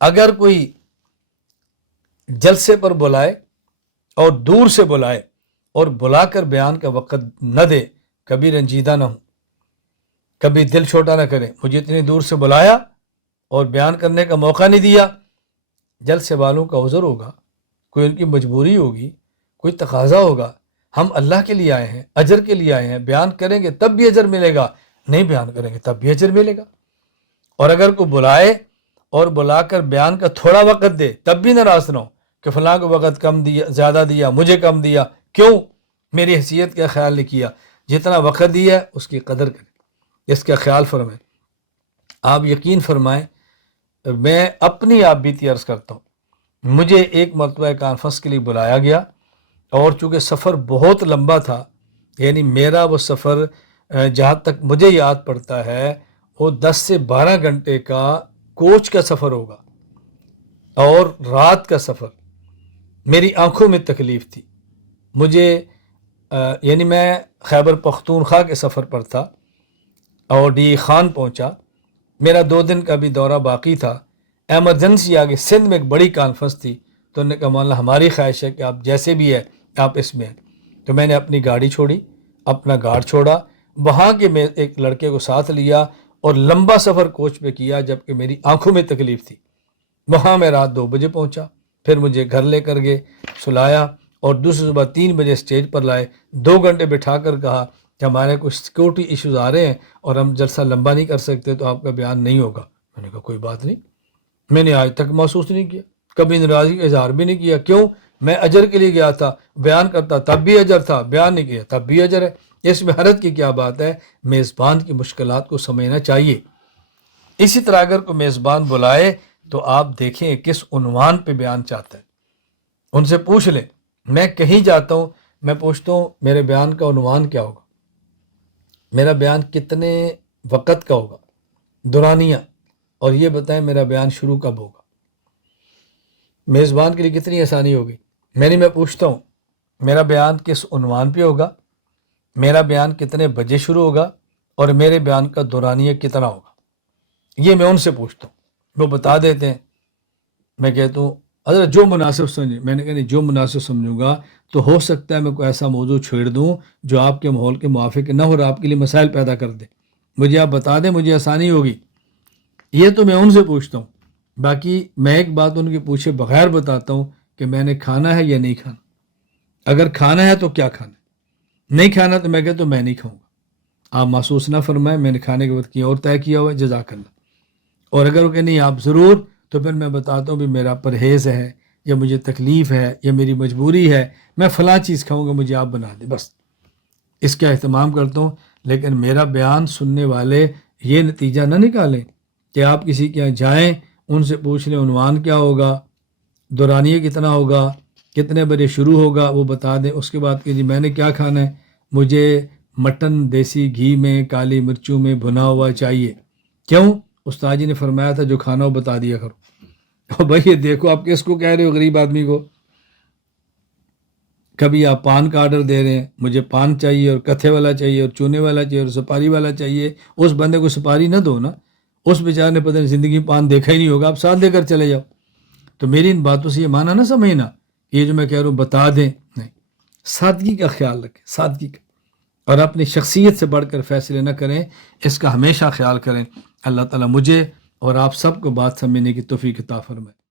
اگر کوئی جلسے پر بلائے اور دور سے بلائے اور بلا کر بیان کا وقت نہ دے، کبھی رنجیدہ نہ ہوں، کبھی دل چھوٹا نہ کرے. مجھے اتنی دور سے بلایا اور بیان کرنے کا موقع نہیں دیا. جلسے والوں کا عذر ہوگا، کوئی ان کی مجبوری ہوگی، کوئی تقاضا ہوگا. ہم اللہ کے لیے آئے ہیں، اجر کے لیے آئے ہیں. بیان کریں گے تب بھی اجر ملے گا، نہیں بیان کریں گے تب بھی اجر ملے گا. اور اگر کوئی بلائے اور بلا کر بیان کا تھوڑا وقت دے تب بھی ناراض نہ ہو کہ فلاں کو وقت کم دیا، زیادہ دیا، مجھے کم دیا. کیوں؟ میری حیثیت کا خیال نہیں کیا. جتنا وقت دیا ہے اس کی قدر کریں، اس کا خیال فرمائیں. آپ یقین فرمائیں، میں اپنی آپ بیتی عرض کرتا ہوں. مجھے ایک مرتبہ کانفرنس کے لیے بلایا گیا اور چونکہ سفر بہت لمبا تھا، یعنی میرا وہ سفر جہاں تک مجھے یاد پڑتا ہے وہ 10 سے 12 گھنٹے کا کوچ کا سفر ہوگا اور رات کا سفر. میری آنکھوں میں تکلیف تھی. مجھے یعنی میں خیبر پختونخوا کے سفر پر تھا اور ڈی خان پہنچا. میرا 2 دن کا بھی دورہ باقی تھا. ایمرجنسی آگے سندھ میں ایک بڑی کانفرنس تھی، تو انہوں نے کہا مولانا ہماری خواہش ہے کہ آپ جیسے بھی ہے آپ اس میں ہیں. تو میں نے اپنی گاڑی چھوڑی، اپنا گارڈ چھوڑا، وہاں کے میں ایک لڑکے کو ساتھ لیا اور لمبا سفر کوچ پہ کیا جبکہ میری آنکھوں میں تکلیف تھی. وہاں میں رات 2 بجے پہنچا. پھر مجھے گھر لے کر گئے، سلایا اور دوسری صبح 3 بجے اسٹیج پر لائے. 2 گھنٹے بٹھا کر کہا کہ ہمارے کچھ سیکورٹی ایشوز آ رہے ہیں اور ہم جلسہ لمبا نہیں کر سکتے تو آپ کا بیان نہیں ہوگا. میں نے کہا کوئی بات نہیں. میں نے آج تک محسوس نہیں کیا، کبھی ناراضگی کا اظہار بھی نہیں کیا. کیوں؟ میں اجر کے لیے گیا تھا. بیان کرتا تب بھی اجر تھا، بیان نہیں کیا تب بھی اجر ہے. اس میں حرج کی کیا بات ہے؟ میزبان کی مشکلات کو سمجھنا چاہیے. اسی طرح اگر کوئی میزبان بلائے تو آپ دیکھیں کس عنوان پہ بیان چاہتا ہے. ان سے پوچھ لیں. میں کہیں جاتا ہوں میں پوچھتا ہوں میرے بیان کا عنوان کیا ہوگا، میرا بیان کتنے وقت کا ہوگا، دورانیہ، اور یہ بتائیں میرا بیان شروع کب ہوگا. میزبان کے لیے کتنی آسانی ہوگی. میں پوچھتا ہوں میرا بیان کس عنوان پہ ہوگا، میرا بیان کتنے بجے شروع ہوگا اور میرے بیان کا دورانیہ کتنا ہوگا. یہ میں ان سے پوچھتا ہوں، وہ بتا دیتے ہیں. میں کہتا ہوں حضرت جو مناسب سمجھے. میں نے کہا نہیں، جو مناسب سمجھوں گا تو ہو سکتا ہے میں کوئی ایسا موضوع چھیڑ دوں جو آپ کے ماحول کے موافق نہ ہو اور آپ کے لیے مسائل پیدا کر دے. مجھے آپ بتا دیں، مجھے آسانی ہوگی. یہ تو میں ان سے پوچھتا ہوں. باقی میں ایک بات ان کی پوچھے بغیر بتاتا ہوں کہ میں نے کھانا ہے یا نہیں کھانا. اگر کھانا ہے تو کیا کھانا ہے، نہیں کھانا تو میں کہتا ہوں میں نہیں کھاؤں گا. آپ محسوس نہ فرمائیں، میں نے کھانے کے وقت کی اور طے کیا ہوا ہے، جزاک اللہ. اور اگر وہ کہ نہیں آپ ضرور، تو پھر میں بتاتا ہوں بھی میرا پرہیز ہے یا مجھے تکلیف ہے یا میری مجبوری ہے، میں فلاں چیز کھاؤں گا، مجھے آپ بنا دیں. بس اس کا اہتمام کرتا ہوں. لیکن میرا بیان سننے والے یہ نتیجہ نہ نکالیں کہ آپ کسی کے یہاں جائیں، ان سے پوچھ لیں عنوان کیا ہوگا، دورانیہ کتنا ہوگا، کتنے بجے شروع ہوگا، وہ بتا دیں. اس کے بعد کہ جی میں نے کیا کھانا ہے، مجھے مٹن دیسی گھی میں کالی مرچوں میں بھنا ہوا چاہیے. کیوں؟ استاد جی نے فرمایا تھا جو کھانا ہو بتا دیا کرو. اور بھائی یہ دیکھو آپ کس کو کہہ رہے ہو، غریب آدمی کو. کبھی آپ پان کا آرڈر دے رہے ہیں، مجھے پان چاہیے اور کتھے والا چاہیے اور چونے والا چاہیے اور سپاری والا چاہیے. اس بندے کو سپاری نہ دو نا، اس بیچارے نے پتہ نہیں زندگی پان دیکھا ہی نہیں ہوگا، آپ ساتھ لے کر چلے جاؤ. تو میری ان باتوں سے یہ معنی نہ سمجھنا یہ جو میں کہہ رہا ہوں بتا دیں، نہیں. سادگی کا خیال رکھیں، سادگی کا، اور اپنی شخصیت سے بڑھ کر فیصلے نہ کریں. اس کا ہمیشہ خیال کریں. اللہ تعالیٰ مجھے اور آپ سب کو بات سمجھنے کی توفیق عطا فرمائے.